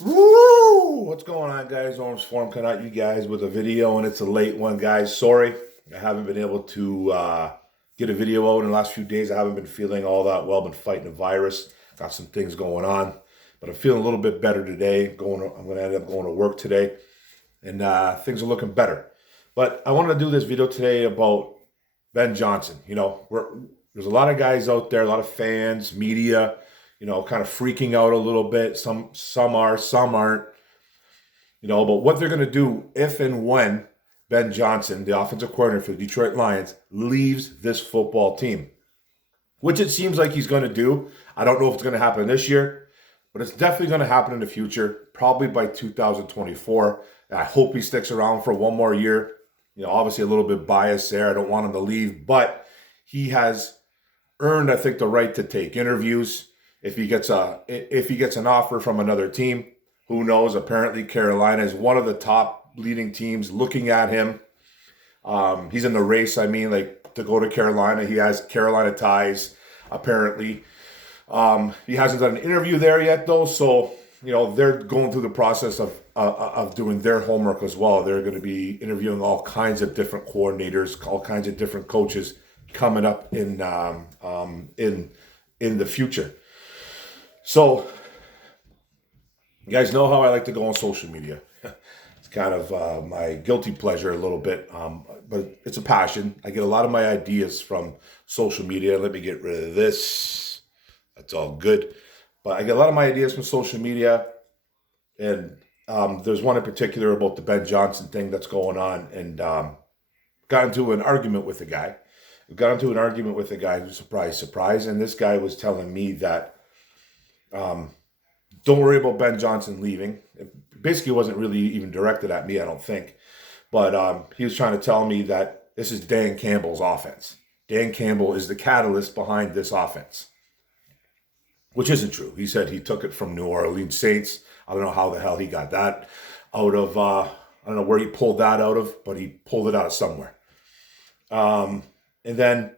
Woo! What's going on, guys? Orange Form coming at you guys with a video, and it's a late one, guys. Sorry, I haven't been able to get a video out in the last few days. I haven't been feeling all that well. Been fighting a virus. Got some things going on, but I'm feeling a little bit better today. I'm going to end up going to work today, and things are looking better. But I wanted to do this video today about Ben Johnson. There's a lot of guys out there, a lot of fans, media, kind of freaking out a little bit. Some are, some aren't. But what they're going to do if and when Ben Johnson, the offensive coordinator for the Detroit Lions, leaves this football team, which it seems like he's going to do. I don't know if it's going to happen this year, but it's definitely going to happen in the future, probably by 2024. And I hope he sticks around for one more year. Obviously a little bit biased there. I don't want him to leave, but he has earned, I think, the right to take interviews. If he gets an offer from another team, who knows? Apparently, Carolina is one of the top leading teams looking at him. He's in the race. To go to Carolina. He has Carolina ties. Apparently, he hasn't done an interview there yet, though. So they're going through the process of doing their homework as well. They're going to be interviewing all kinds of different coordinators, all kinds of different coaches coming up in the future. So, you guys know how I like to go on social media. It's kind of my guilty pleasure a little bit, but it's a passion. I get a lot of my ideas from social media. Let me get rid of this. That's all good. But I get a lot of my ideas from social media, and there's one in particular about the Ben Johnson thing that's going on, and got into an argument with a guy. Surprise, surprise, and this guy was telling me that don't worry about Ben Johnson leaving. It basically wasn't really even directed at me, I don't think. But he was trying to tell me that this is Dan Campbell's offense. Dan Campbell is the catalyst behind this offense, which isn't true. He said he took it from New Orleans Saints. I don't know how the hell he got that out of, I don't know where he pulled that out of, but he pulled it out of somewhere. And then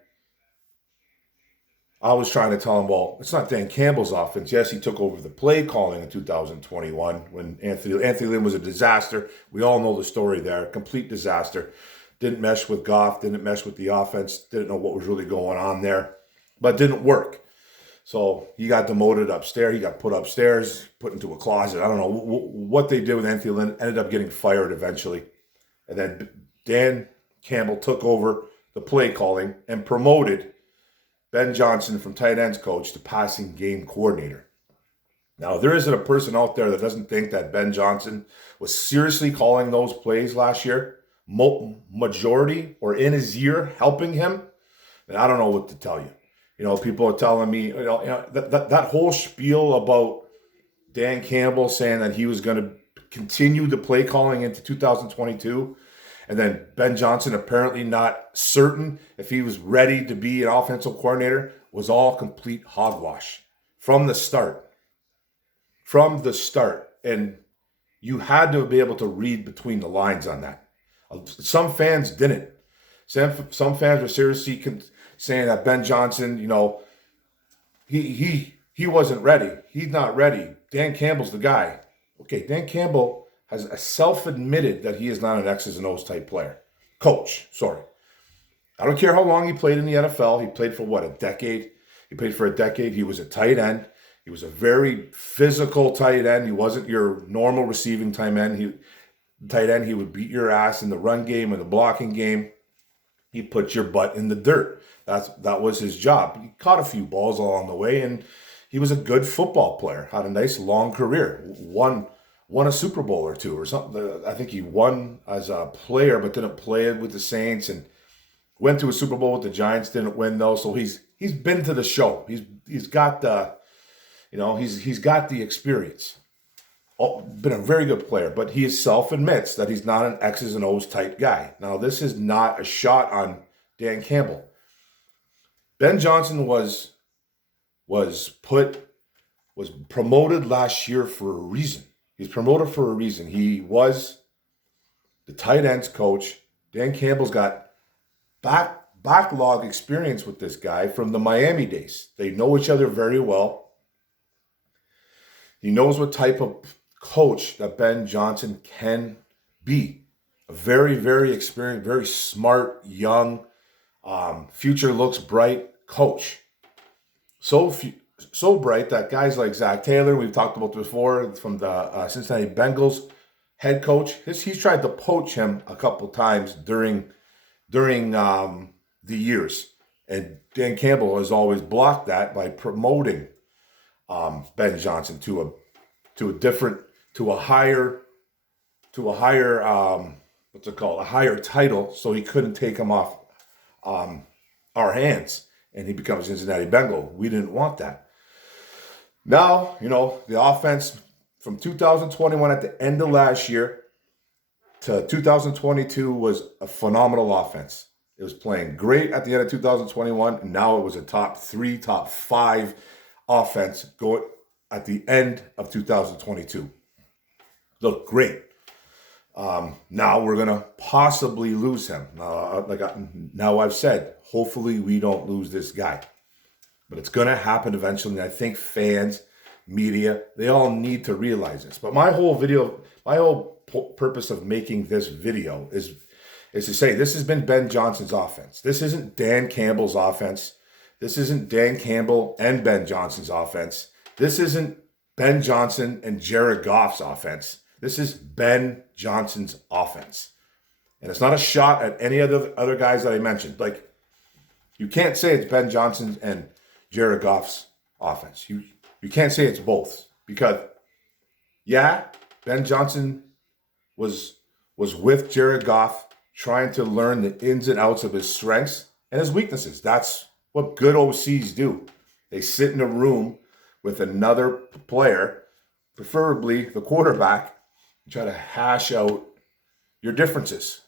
I was trying to tell him, well, it's not Dan Campbell's offense. Yes, he took over the play calling in 2021 when Anthony Lynn was a disaster. We all know the story there. Complete disaster. Didn't mesh with Goff, didn't mesh with the offense, didn't know what was really going on there, but didn't work. So he got demoted upstairs. He got put upstairs, put into a closet. I don't know what they did with Anthony Lynn. Ended up getting fired eventually. And then Dan Campbell took over the play calling and promoted Ben Johnson from tight ends coach to passing game coordinator. Now, there isn't a person out there that doesn't think that Ben Johnson was seriously calling those plays last year, majority or in his year, helping him. And I don't know what to tell you. People are telling me, that whole spiel about Dan Campbell saying that he was going to continue the play calling into 2022. And then Ben Johnson apparently not certain if he was ready to be an offensive coordinator was all complete hogwash from the start. And you had to be able to read between the lines on that. Some fans didn't. Some fans were seriously saying that Ben Johnson, he wasn't ready. He's not ready. Dan Campbell's the guy. Okay, Dan Campbell has self-admitted that he is not an X's and O's type player. Coach, sorry. I don't care how long he played in the NFL. He played for a decade? He played for a decade. He was a tight end. He was a very physical tight end. He wasn't your normal receiving tight end. He would beat your ass in the run game and the blocking game. He put your butt in the dirt. That was his job. He caught a few balls along the way, and he was a good football player. Had a nice long career. Won a Super Bowl or two or something. I think he won as a player, but didn't play it with the Saints, and went to a Super Bowl with the Giants. Didn't win though. So he's been to the show. He's got the, he's got the experience. Been a very good player, but he self admits that he's not an X's and O's type guy. Now this is not a shot on Dan Campbell. Ben Johnson was promoted last year for a reason. He's promoted for a reason. He was the tight ends coach. Dan Campbell's got backlog experience with this guy from the Miami days. They know each other very well. He knows what type of coach that Ben Johnson can be. A very, very experienced, very smart, young, future looks bright coach. So bright that guys like Zach Taylor, we've talked about before, from the Cincinnati Bengals head coach, he's tried to poach him a couple times during the years. And Dan Campbell has always blocked that by promoting Ben Johnson to a higher a higher title, so he couldn't take him off our hands, and he becomes a Cincinnati Bengal. We didn't want that. Now, the offense from 2021 at the end of last year to 2022 was a phenomenal offense. It was playing great at the end of 2021, and now it was a top 3, top 5 offense going at the end of 2022. Looked great. Now we're going to possibly lose him. Now I've said, hopefully we don't lose this guy. But it's going to happen eventually. And I think fans, media, they all need to realize this. But my whole purpose of making this video is to say this has been Ben Johnson's offense. This isn't Dan Campbell's offense. This isn't Dan Campbell and Ben Johnson's offense. This isn't Ben Johnson and Jared Goff's offense. This is Ben Johnson's offense. And it's not a shot at any of the other guys that I mentioned. Like, you can't say it's Ben Johnson and Jared Goff's offense. You can't say it's both. Because, yeah, Ben Johnson was with Jared Goff trying to learn the ins and outs of his strengths and his weaknesses. That's what good OCs do. They sit in a room with another player, preferably the quarterback, and try to hash out your differences,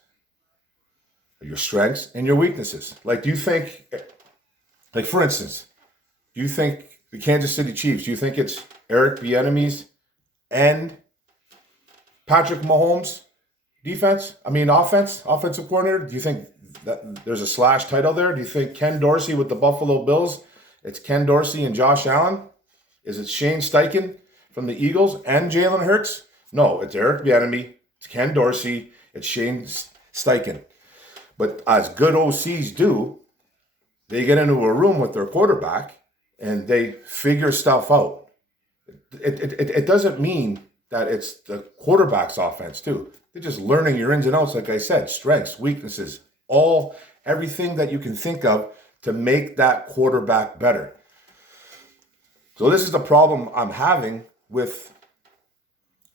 your strengths and your weaknesses. Like, for instance, do you think the Kansas City Chiefs, do you think it's Eric Bieniemy's and Patrick Mahomes' offensive coordinator? Do you think that there's a slash title there? Do you think Ken Dorsey with the Buffalo Bills, it's Ken Dorsey and Josh Allen? Is it Shane Steichen from the Eagles and Jalen Hurts? No, it's Eric Bieniemy, it's Ken Dorsey, it's Shane Steichen. But as good OCs do, they get into a room with their quarterback and they figure stuff out. It doesn't mean that it's the quarterback's offense too. They're just learning your ins and outs, like I said, strengths, weaknesses, everything that you can think of to make that quarterback better. So this is the problem I'm having with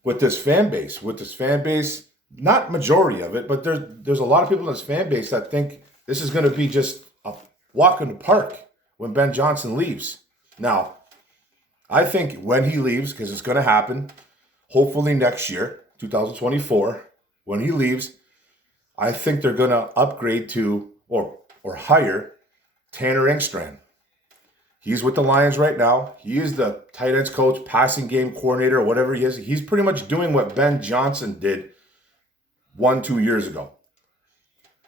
this fan base. Not majority of it, but there's a lot of people in this fan base that think this is going to be just a walk in the park when Ben Johnson leaves. Now, I think when he leaves, because it's going to happen, hopefully next year, 2024, when he leaves, I think they're going to upgrade to or hire Tanner Engstrand. He's with the Lions right now. He is the tight ends coach, passing game coordinator, or whatever he is. He's pretty much doing what Ben Johnson did 1-2 years ago.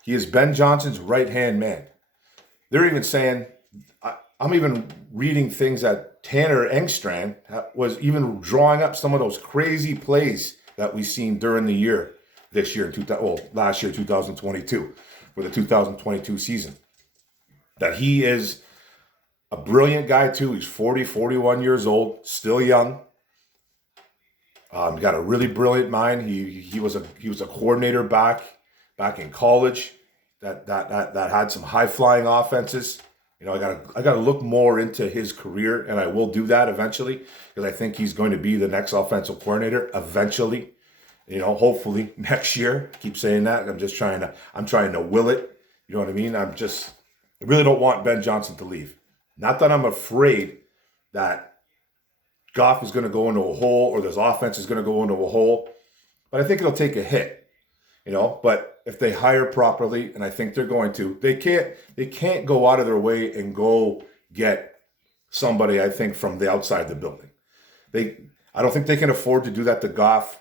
He is Ben Johnson's right-hand man. They're even saying, I'm even reading things that Tanner Engstrand was even drawing up some of those crazy plays that we've seen during the year, last year, 2022, for the 2022 season. That he is a brilliant guy too. He's 41 years old, still young. Got a really brilliant mind. He was a coordinator back in college that had some high flying offenses. I gotta look more into his career, and I will do that eventually because I think he's going to be the next offensive coordinator eventually. Hopefully next year. I keep saying that. I'm trying to will it. You know what I mean? I really don't want Ben Johnson to leave. Not that I'm afraid that Goff is going to go into a hole or this offense is going to go into a hole, but I think it'll take a hit, But if they hire properly, and I think they're going to, they can't go out of their way and go get somebody, I think, from the outside the building. I don't think they can afford to do that to Goff,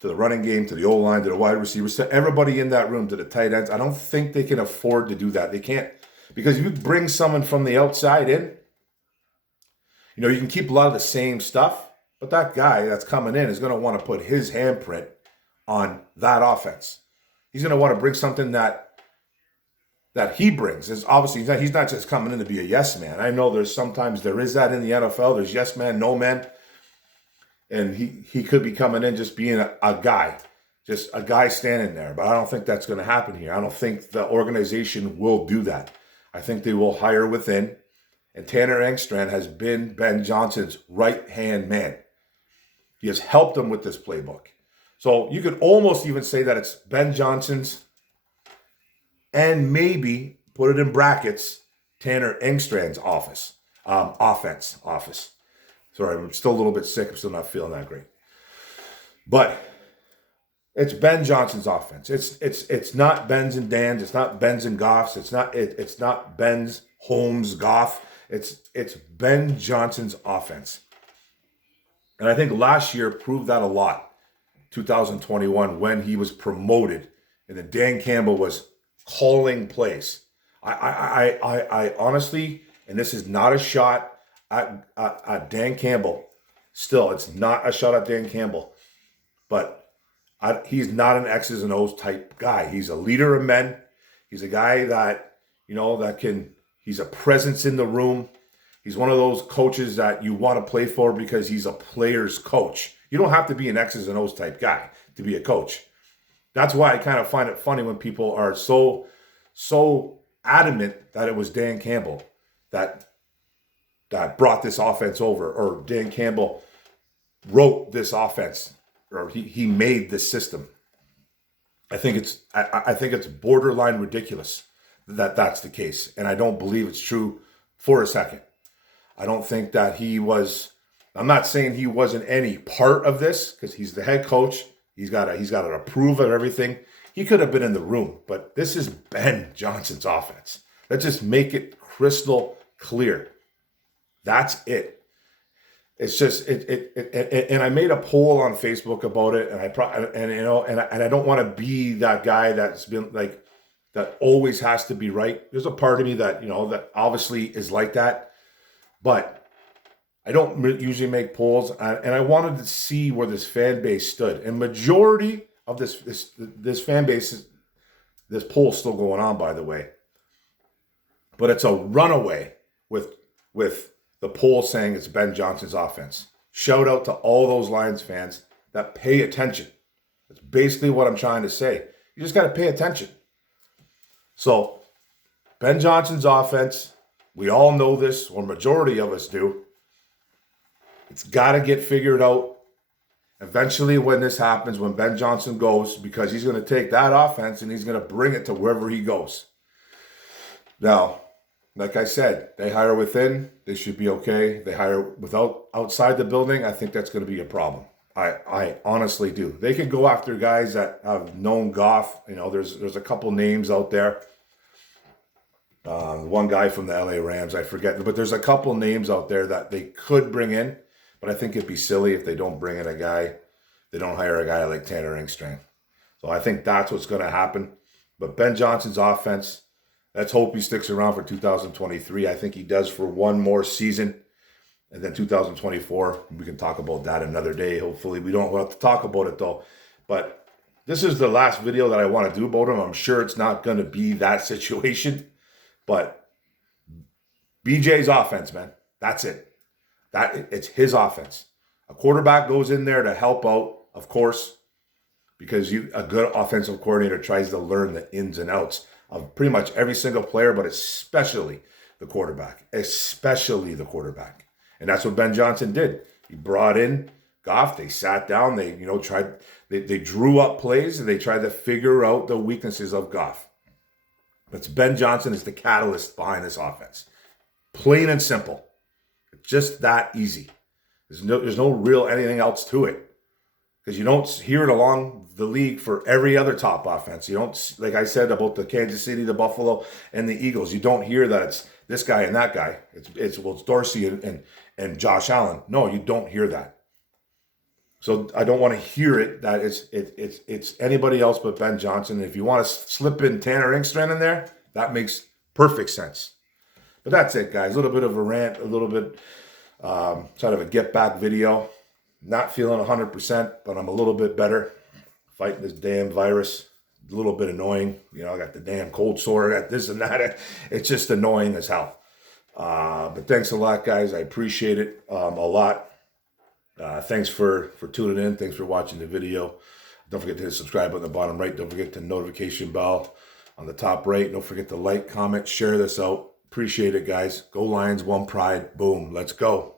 to the running game, to the O-line, to the wide receivers, to everybody in that room, to the tight ends. I don't think they can afford to do that. They can't. Because if you bring someone from the outside in, you can keep a lot of the same stuff, But that guy that's coming in is going to want to put his handprint on that offense. He's going to want to bring something that he brings. Is obviously he's not just coming in to be a yes man. I know sometimes there is that in the NFL. There's yes man, no man. And he could be coming in just being a guy, just a guy standing there. But I don't think that's going to happen here. I don't think the organization will do that. I think they will hire within. And Tanner Engstrand has been Ben Johnson's right-hand man. He has helped him with this playbook. So you could almost even say that it's Ben Johnson's and maybe, put it in brackets, Tanner Engstrand's offense. Sorry, I'm still a little bit sick. I'm still not feeling that great. But it's Ben Johnson's offense. It's not Ben's and Dan's. It's not Ben's and Goff's. It's not Ben's, Holmes, Goff. It's Ben Johnson's offense. And I think last year proved that a lot. 2021, when he was promoted and then Dan Campbell was calling plays. I honestly, and this is not a shot at Dan Campbell. Still, it's not a shot at Dan Campbell. But he's not an X's and O's type guy. He's a leader of men. He's a guy that, he's a presence in the room. He's one of those coaches that you want to play for because he's a player's coach. You don't have to be an X's and O's type guy to be a coach. That's why I kind of find it funny when people are so adamant that it was Dan Campbell that brought this offense over, or Dan Campbell wrote this offense, or he made this system. I think it's borderline ridiculous that that's the case, and I don't believe it's true for a second. I don't think that he was. I'm not saying he wasn't any part of this because he's the head coach. He's got to approve of everything. He could have been in the room, but this is Ben Johnson's offense. Let's just make it crystal clear. That's it. It's just and I made a poll on Facebook about it, and I don't want to be that guy that's been like that always has to be right. There's a part of me that that obviously is like that, but I don't usually make polls, and I wanted to see where this fan base stood. And majority of this fan base, this poll's still going on, by the way, but it's a runaway with the poll saying it's Ben Johnson's offense. Shout out to all those Lions fans that pay attention. That's basically what I'm trying to say. You just got to pay attention. So, Ben Johnson's offense, we all know this, or majority of us do. It's got to get figured out eventually when this happens, when Ben Johnson goes, because he's going to take that offense and he's going to bring it to wherever he goes. Now, like I said, they hire within, they should be okay. They hire outside the building, I think that's going to be a problem. I honestly do. They could go after guys that have known Goff. There's a couple names out there. One guy from the LA Rams, I forget, but there's a couple names out there that they could bring in. But I think it'd be silly if they don't bring in a guy. They don't hire a guy like Tanner Engstrand. So I think that's what's going to happen. But Ben Johnson's offense, let's hope he sticks around for 2023. I think he does for one more season. And then 2024, we can talk about that another day. Hopefully we don't have to talk about it though. But this is the last video that I want to do about him. I'm sure it's not going to be that situation. But BJ's offense, man, that's it. It's his offense. A quarterback goes in there to help out, of course, because a good offensive coordinator tries to learn the ins and outs of pretty much every single player, but especially the quarterback. And that's what Ben Johnson did. He brought in Goff. They sat down. They they drew up plays, and they tried to figure out the weaknesses of Goff. But Ben Johnson is the catalyst behind this offense. Plain and simple. Just that easy. There's no real anything else to it, because you don't hear it along the league for every other top offense. You don't, like I said about the Kansas City, the Buffalo, and the Eagles. You don't hear that it's this guy and that guy. It's Dorsey and Josh Allen. No, you don't hear that. So I don't want to hear it that it's anybody else but Ben Johnson. If you want to slip in Tanner Engstrand in there, that makes perfect sense. But that's it, guys. A little bit of a rant, a little bit sort of a get back video. Not feeling 100%, but I'm a little bit better fighting this damn virus. A little bit annoying. You know, I got the damn cold sore, I got this and that. It's just annoying as hell. But thanks a lot, guys. I appreciate it a lot. Thanks for tuning in. Thanks for watching the video. Don't forget to hit the subscribe button on the bottom right. Don't forget the notification bell on the top right. Don't forget to like, comment, share this out. Appreciate it, guys. Go Lions, one pride. Boom. Let's go.